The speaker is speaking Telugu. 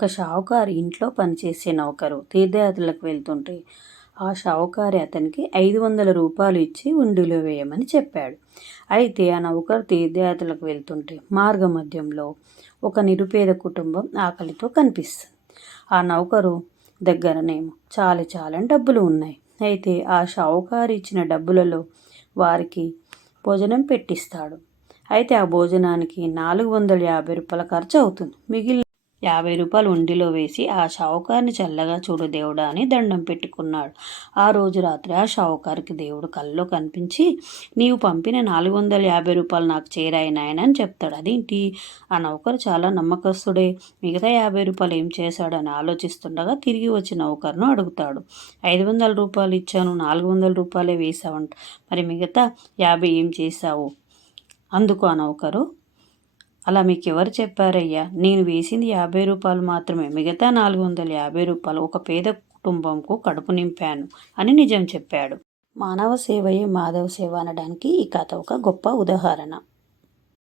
ఒక షావుకారు ఇంట్లో పనిచేసే నౌకరు తీర్థయాత్రలకు వెళ్తుంటే ఆ షావుకారి అతనికి ఐదు వందల రూపాయలు ఇచ్చి ఉండిలో వేయమని చెప్పాడు. అయితే ఆ నౌకరు తీర్థయాత్రలకు వెళ్తుంటే మార్గ మధ్యంలో ఒక నిరుపేద కుటుంబం ఆకలితో కనిపిస్తుంది. ఆ నౌకరు దగ్గరనేమో చాలా చాలా డబ్బులు ఉన్నాయి. అయితే ఆ షావుకారు ఇచ్చిన డబ్బులలో వారికి భోజనం పెట్టిస్తాడు. అయితే ఆ భోజనానికి నాలుగు వందల యాభై రూపాయల ఖర్చు అవుతుంది. మిగిలిన యాభై రూపాయలు ఉండిలో వేసి ఆ షావుకారిని చల్లగా చూడు దేవుడా అని దండం పెట్టుకున్నాడు. ఆ రోజు రాత్రి ఆ షావుకారికి దేవుడు కల్లో కనిపించి నీవు పంపిన నాలుగు వందల యాభై రూపాయలు నాకు చేరాయి నాయన అని చెప్తాడు. అదేంటి? ఆ నౌకరు చాలా నమ్మకస్తుడే. మిగతా యాభై రూపాయలు ఏం చేశాడని ఆలోచిస్తుండగా తిరిగి వచ్చి నౌకరును అడుగుతాడు. ఐదు వందల రూపాయలు ఇచ్చాను నాలుగు వందల రూపాయలే వేసావంట మరి మిగతా యాభై ఏం చేశావు? అందుకు ఆ నౌకరు అలా మీకు ఎవరు చెప్పారయ్యా? నేను వేసింది యాభై రూపాయలు మాత్రమే. మిగతా నాలుగు వందల యాభై రూపాయలు ఒక పేద కుటుంబంకు కడుపు నింపాను అని నిజం చెప్పాడు. మానవ సేవయే మాధవ సేవ అనడానికి ఈ కథ ఒక గొప్ప ఉదాహరణ.